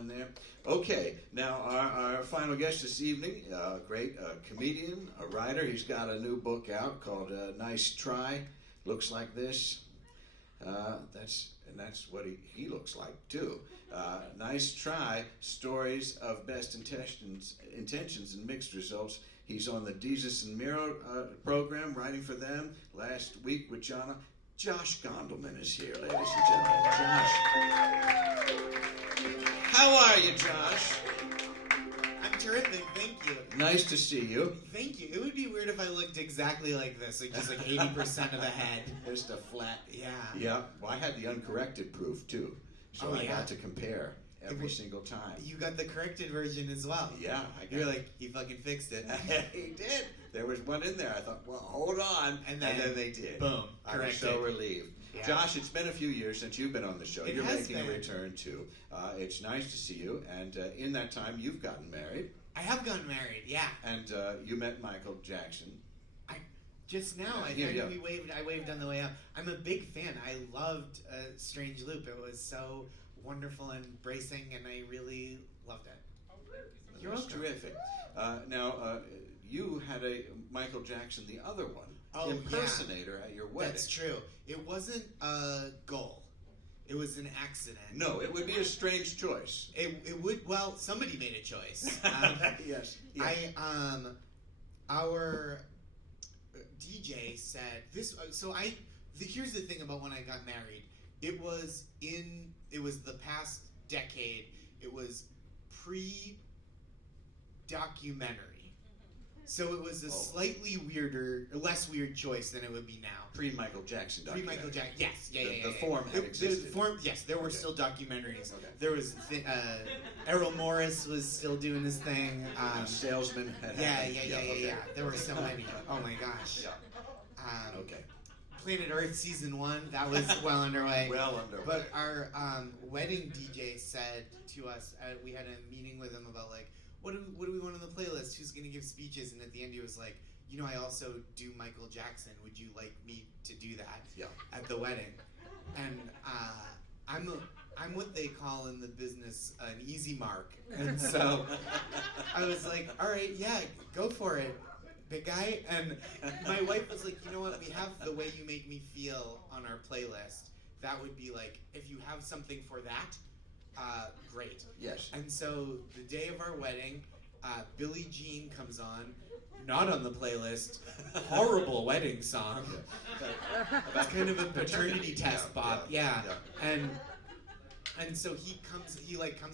on there. Okay, now our final guest this evening, great comedian, a writer. He's got a new book out called Nice Try. Looks like this. That's what he looks like too. Nice Try, stories of best intentions and mixed results. He's on the Jesus and Miro program, writing for them. Last week with Josh Gondelman is here, ladies and gentlemen. Josh. How are you, Josh? I'm terrific, thank you. Nice to see you. Thank you. It would be weird if I looked exactly like this, like just like 80% of the head. Just a flat. Yeah. Yeah. Well, I had the uncorrected proof too, so I yeah. got to compare every single time. You got the corrected version as well. Yeah, You're like, he fucking fixed it. He did. There was one in there. I thought, well, hold on, and then they did. Boom. I was so relieved. Yeah. Josh, it's been a few years since you've been on the show. You're making a return too. It's nice to see you, and in that time, you've gotten married. I have gotten married, yeah. And you met Michael Jackson. Just now, I waved on the way up. I'm a big fan. I loved Strange Loop. It was so wonderful and bracing, and I really loved it. You're terrific. Now, you had a Michael Jackson, the other one, impersonator at your wedding. That's true. It wasn't a goal. It was an accident. No, it would be a strange choice. It would. Well, somebody made a choice. Yes. Our DJ said this. Here's the thing about when I got married. It was the past decade. It was pre-documentary. So it was a slightly less weird choice than it would be now. Pre-Michael Jackson documentary. Pre-Michael Jackson, yes. The form had existed. Yes, there were still documentaries. Okay. There was, Errol Morris was still doing his thing. Salesman had Yeah. There were so many. Oh my gosh. Yeah. Okay. Planet Earth Season 1, that was well underway. But our wedding DJ said to us, we had a meeting with him about like, what do we want on the playlist? Who's going to give speeches? And at the end he was like, I also do Michael Jackson. Would you like me to do that at the wedding? And I'm what they call in the business an easy mark. And so I was like, all right, yeah, go for it, big guy. And my wife was like, you know what? We have The Way You Make Me Feel on our playlist. That would be like, if you have something for that, great. Yes. And so the day of our wedding, Billie Jean comes on, not on the playlist, horrible wedding song. That's kind of a paternity test bop. Yeah. And so he comes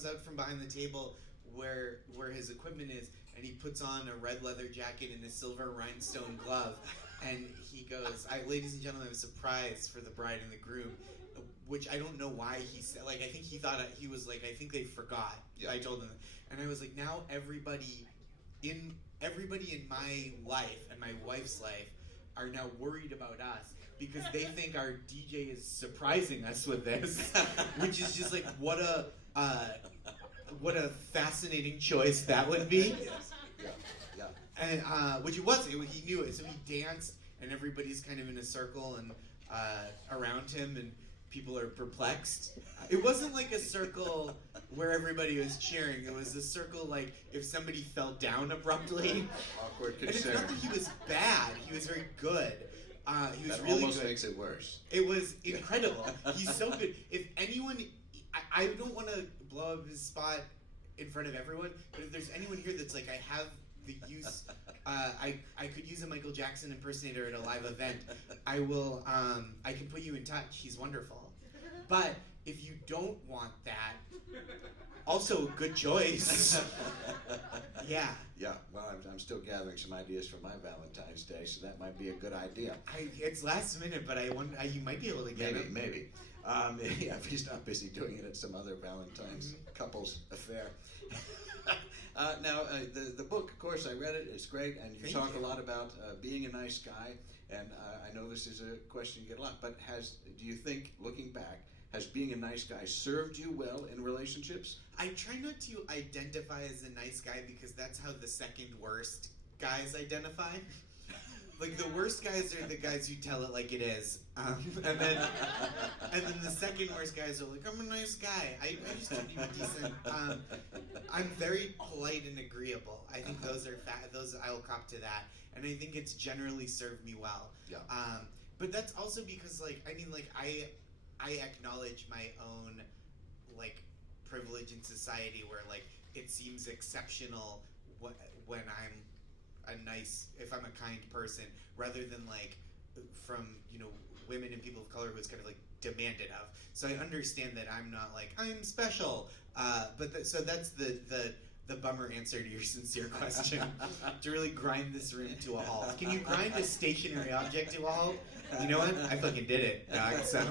out from behind the table where his equipment is, and he puts on a red leather jacket and a silver rhinestone glove, and he goes, ladies and gentlemen, I have a surprise for the bride and the groom. Which I don't know why he said. Like, I think he thought he was like, I think they forgot. Yeah. I told them, and I was like, now everybody in my life and my wife's life are now worried about us because they think our DJ is surprising us with this, which is just like what a fascinating choice that would be. Yes. Yeah. And which it was. He knew it, so he danced, and everybody's kind of in a circle and around him and. People are perplexed. It wasn't like a circle where everybody was cheering. It was a circle like if somebody fell down abruptly. Awkward concern. And it's not that he was bad. He was very good. He was that really almost good. Makes it worse. It was incredible. He's so good. If anyone, I don't want to blow up his spot in front of everyone, but if there's anyone here that's like, I have the use, I could use a Michael Jackson impersonator at a live event. I will. I can put you in touch. He's wonderful. But if you don't want that, also good choice. Yeah. Yeah. Well, I'm still gathering some ideas for my Valentine's Day, so that might be a good idea. It's last minute, but I wonder you might be able to get it. Maybe. If he's not busy doing it at some other Valentine's couple's affair. Now, the book, of course, I read it. It's great, and you talk a lot about being a nice guy. And I know this is a question you get a lot, but do you think, looking back, has being a nice guy served you well in relationships? I try not to identify as a nice guy because that's how the second worst guys identify. Like the worst guys are the guys who tell it like it is, and then the second worst guys are like, I'm a nice guy. I just try to be decent. I'm very polite and agreeable. I think those are those I'll cop to that, and I think it's generally served me well. Yeah. But that's also because I acknowledge my own like privilege in society where like it seems exceptional when if I'm a kind person, rather than like from women and people of color who it's kind of like demanded of. So I understand that I'm not like I'm special, so that's the bummer answer to your sincere question. To really grind this room to a halt. Can you grind a stationary object to a halt? You know what? I fucking did it, dog. So.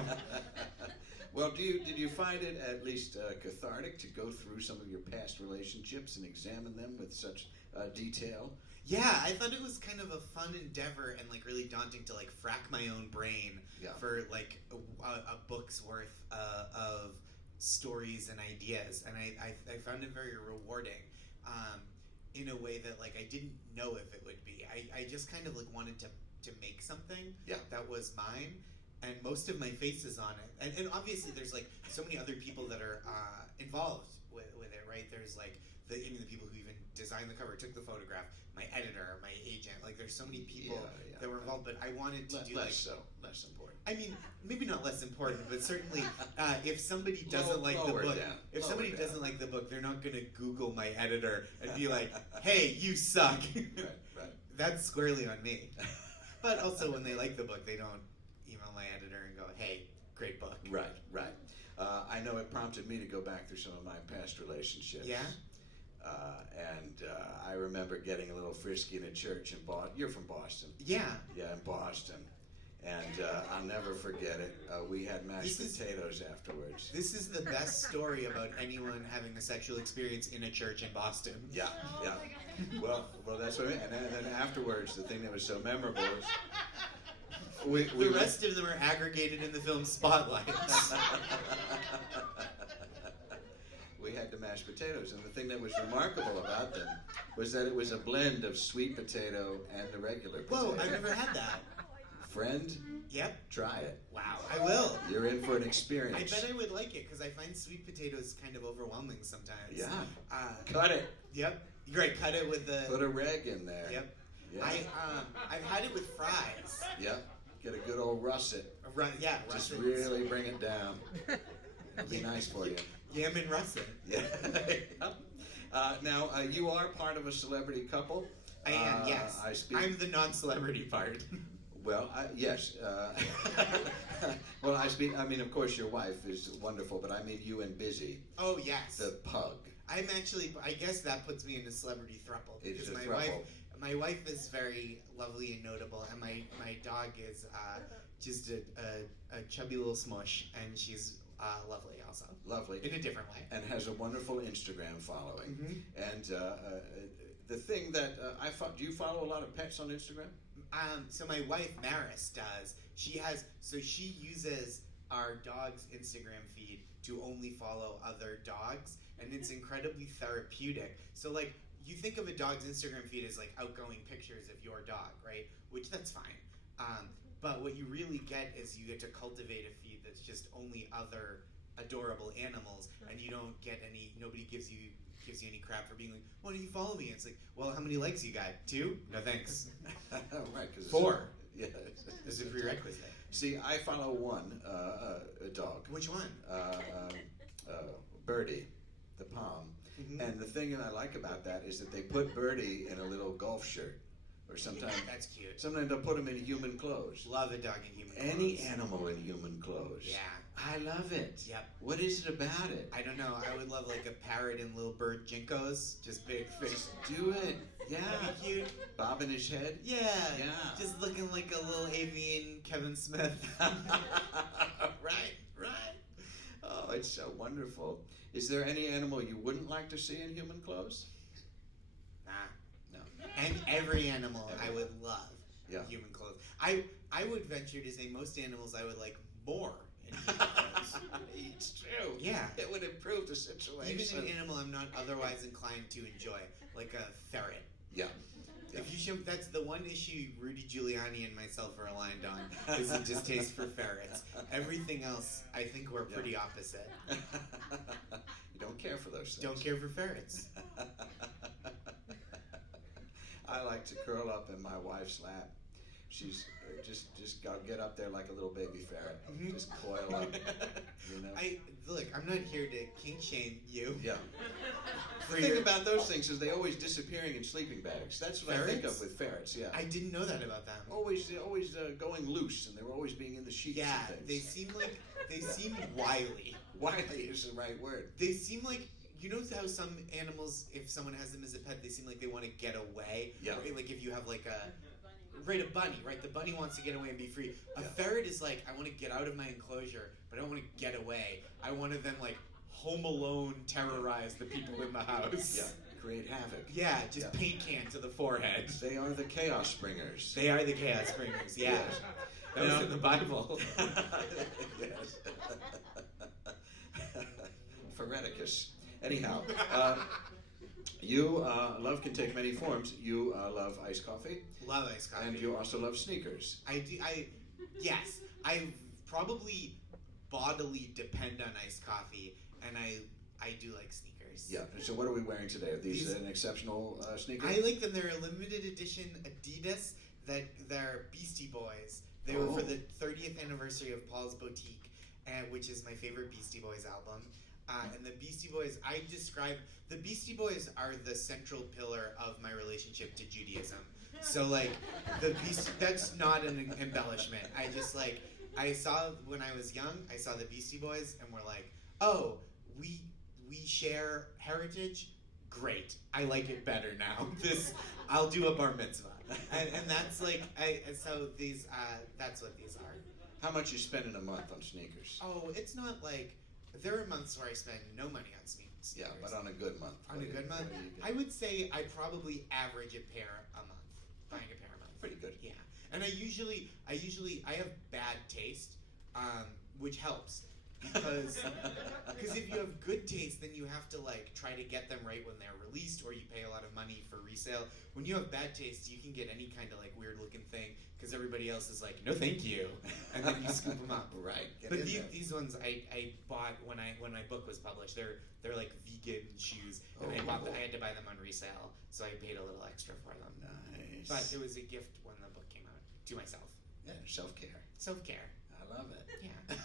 Well, did you find it at least cathartic to go through some of your past relationships and examine them with such detail? Yeah, I thought it was kind of a fun endeavor and like really daunting to like frack my own brain for like a book's worth of stories and ideas, and I found it very rewarding in a way that like I didn't know if it would be. I just kind of like wanted to make something that was mine. And most of my face is on it, and obviously there's like so many other people that are involved with it, right? There's like the people who even designed the cover, took the photograph, my editor, my agent. Like there's so many people that were involved, but I wanted to do less important. I mean, maybe not less important, but certainly if somebody doesn't like the book, doesn't like the book, they're not going to Google my editor and be like, "Hey, you suck." Right. That's squarely on me. But also, when they like the book, they don't email my editor and go, "Hey, great book." Right. I know it prompted me to go back through some of my past relationships. Yeah? I remember getting a little frisky in a church in Boston. You're from Boston. Yeah. Yeah, in Boston. And I'll never forget it. We had mashed potatoes afterwards. This is the best story about anyone having a sexual experience in a church in Boston. Yeah. Well, that's what I mean. And then afterwards, the thing that was so memorable is... The rest of them are aggregated in the film Spotlight. We had the mashed potatoes, and the thing that was remarkable about them was that it was a blend of sweet potato and the regular potato. Whoa, I've never had that. Friend? Yep. Try it. Wow, I will. You're in for an experience. I bet I would like it, because I find sweet potatoes kind of overwhelming sometimes. Yeah. Cut it. Yep. You're right, cut it with the... Put a reg in there. Yep. Yeah. I've had it with fries. Yep. Get a good old russet. Yeah, Just russet. really bring it down. It'll be nice for you. Yam and russet. Yeah. Now, you are part of a celebrity couple. I am, yes. I'm the non-celebrity part. Well, yes. Well, I mean, of course, your wife is wonderful, but I mean you and Busy. Oh, yes. The pug. I'm actually, I guess that puts me in a celebrity throuple. It's because my wife is very lovely and notable, and my dog is just a chubby little smush, and she's lovely also. Lovely. In a different way. And has a wonderful Instagram following. Mm-hmm. And the thing that do you follow a lot of pets on Instagram? So my wife Maris does. She uses our dog's Instagram feed to only follow other dogs, and it's incredibly therapeutic. So like, you think of a dog's Instagram feed as like outgoing pictures of your dog, right? Which that's fine. But what you really get is you get to cultivate a feed that's just only other adorable animals, and you don't get nobody gives you any crap for being like, why don't you follow me? And it's like, well, how many likes you got? 2? No thanks. Right, 'cause 4. Yeah, it's a prerequisite. See, I follow one, a dog. Which one? Birdie, the palm. Mm-hmm. And the thing that I like about that is that they put Birdie in a little golf shirt. Or sometimes that's cute. Sometimes they'll put him in human clothes. Love a dog in human clothes. Any animal in human clothes. Yeah. I love it. Yep. What is it about it? I don't know. I would love like a parrot in little bird jinkos. Just big fish. Just do it. Yeah. That'd be cute. Bobbing his head. Yeah. Yeah. Just looking like a little avian Kevin Smith. Right. Oh, it's so wonderful. Is there any animal you wouldn't like to see in human clothes? Nah. No. And every animal I would love in Yeah. human clothes. I would venture to say most animals I would like more in human clothes. It's true. Yeah. It would improve the situation. Even an animal I'm not otherwise inclined to enjoy, like a ferret. Yeah. If you show, that's the one issue Rudy Giuliani and myself are aligned on, is a distaste for ferrets. Everything else, I think we're pretty opposite. You don't care for those things. Don't care for ferrets. I like to curl up in my wife's lap. She's just get up there like a little baby ferret. Just coil up. You know. I'm not here to kink shame you. Yeah. The thing about those things is they always disappearing in sleeping bags. That's what I think of with ferrets. Yeah. I didn't know that about them. Always going loose, and they were always being in the sheets. Yeah, and things. they seem wily. Wily is the right word. They seem like, you know how some animals, if someone has them as a pet, they seem like they want to get away. Yeah. Right? Like if you have like a bunny, right? The bunny wants to get away and be free. A ferret is like, I want to get out of my enclosure, but I don't want to get away. I want to then like Home Alone terrorize the people in the house. Yeah. Create havoc. Yeah, just paint can to the forehead. They are the chaos bringers. They are the chaos bringers. Yeah. Yes. That was in the Bible. Yes. Phoreticus. Anyhow, you love can take many forms. You love iced coffee. Love iced coffee. And you also love sneakers. I do. Yes. I probably bodily depend on iced coffee, and I do like sneakers. Yeah. So what are we wearing today? Are these an exceptional sneaker? I like them. They're a limited edition Adidas. They're Beastie Boys. They were for the 30th anniversary of Paul's Boutique, which is my favorite Beastie Boys album. And the Beastie Boys, the Beastie Boys are the central pillar of my relationship to Judaism. So like, that's not an embellishment. I saw, when I was young, I saw the Beastie Boys and we're like, oh, we share heritage? Great. I like it better now. I'll do a bar mitzvah. And that's like, so these, that's what these are. How much you spend in a month on sneakers? Oh, it's not like, there are months where I spend no money on sneakers. Yeah, but on a good month. On a good month, I would say I probably average a pair a month. Buying a pair a month. Pretty good. Yeah, and I have bad taste, which helps because if you have good taste, then you have to like try to get them right when they're released, or you pay a lot of money for resale. When you have bad taste, you can get any kind of like weird looking thing because everybody else is like, no, thank you, and then you scoop them up. Right. But these ones I bought when my book was published. They're like vegan shoes, and I had to buy them on resale, so I paid a little extra for them. Nice. But it was a gift when the book came out to myself. Yeah, self-care. Self-care. I love it. Yeah.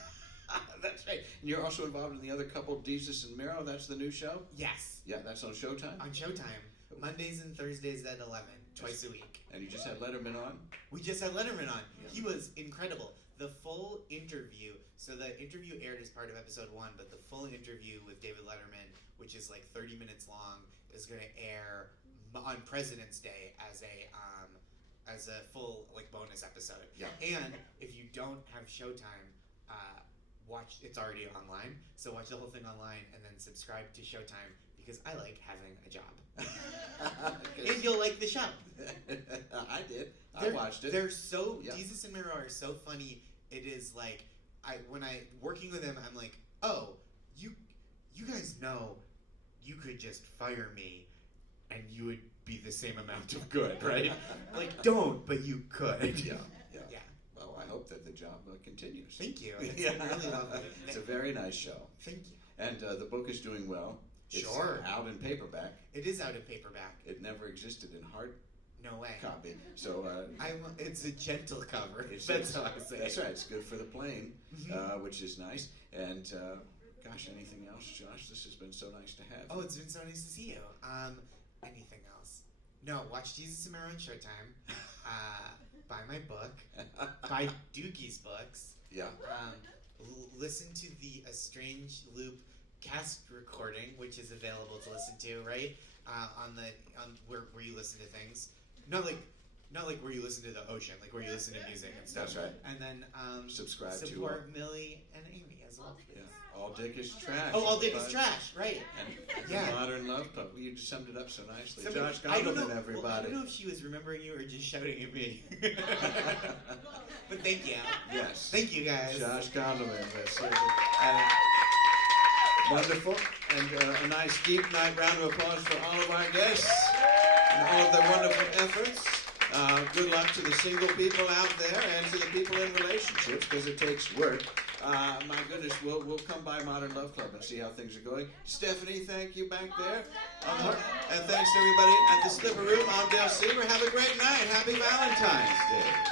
That's right. And you're also involved in the other couple, Jesus and Miro. That's the new show? Yes. Yeah, that's on Showtime? On Showtime. Mondays and Thursdays at 11, twice a week. And you just had Letterman on? We just had Letterman on. Yeah. He was incredible. The full interview, so the interview aired as part of episode 1, but the full interview with David Letterman, which is like 30 minutes long, is going to air on President's Day as a full like bonus episode. Yeah. And if you don't have Showtime, watch. It's already online, so watch the whole thing online and then subscribe to Showtime because I like having a job. And you'll like the show. I did. I watched it. They're so Jesus and Miro are so funny. It is like when I working with them, I'm like, oh, you guys know you could just fire me and you would be the same amount of good, right? Like, don't, but you could. Yeah. Well, I hope that the job continues. Thank you. It's really lovely. It's a very nice show. Thank you. And the book is doing well. It's out in paperback. It is out in paperback. It never existed in hard copy. So it's a gentle cover. That's how I say it. That's right. It's good for the plane, which is nice. And gosh, anything else, Josh? This has been so nice to have. Oh, it's been so nice to see you. Anything else? No, watch Jesus and Miro on Showtime. Buy my book. Buy Dookie's books. Yeah. Listen to the A Strange Loop cast recording, which is available to listen to, right? On where you listen to things. Not like where you listen to the ocean, like where you listen to music and stuff. That's right. And then subscribe to support Millie and Amy as well. Yeah. All Dick is Trash. Oh, All Dick is Trash, right. And Modern Love Pup. You just summed it up so nicely. Josh Gondelman, everybody. Well, I don't know if she was remembering you or just shouting at me. But thank you. Yes. Thank you, guys. Josh Gondelman. Wonderful. And a nice deep night round of applause for all of our guests and all of their wonderful efforts. Good luck to the single people out there and to the people in relationships, because it takes work. My goodness, we'll come by Modern Love Club and see how things are going. Stephanie, thank you back there. And thanks to everybody at the Slipper Room. I'm Dale Seaver. Have a great night. Happy Valentine's Day.